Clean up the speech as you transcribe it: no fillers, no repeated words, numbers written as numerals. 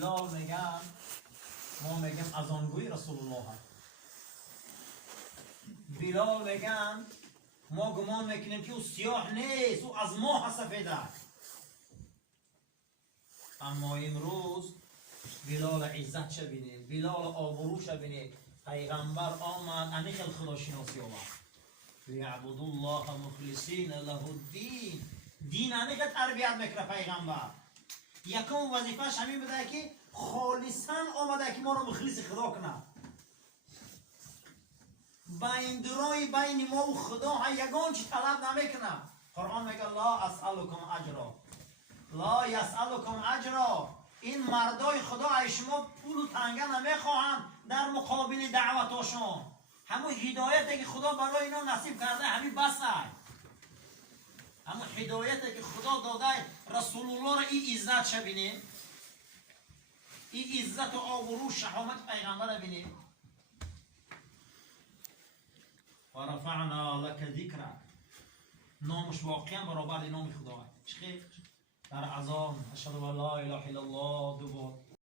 بلال میگم ما میگم از آنگوی رسول الله هست. بلال میگم ما گمان میکنیم که او سیاه نیست، او از ماه سفیده. اما امروز بلال عزت چه بینید، بلال آبرو چه بینید. پیغمبر آمد انیخ خدا شناسی آمد لیعبدوا الله مخلصین له الدین. دین انیخ تربیت میکنه پیغمبر. یکم وظیفهش همین بوده که خالصا آمده که ما رو مخلص خدا کنه. بین درای بین ما و خدا یگان چی طلب نمیکنه. قرآن میگه لا اسألکم اجرا، لا یسألکم اجرا. این مردای خدا ای شما پول و تنگه نمیخواهند در مقابل دعوتاشون. همون هدایتی که خدا برای اینا نصیب کرده همین بسه. همون هدایتی که خدا داده رسول الله را این عزت چه بینیم، این عزت و آبرو شهامت پیغمبر را بینیم. و رفعنا لک ذکرک، نامش واقعا برابر نام خدا. چخیر در اذان اشهد ان لا اله الا الله دو بار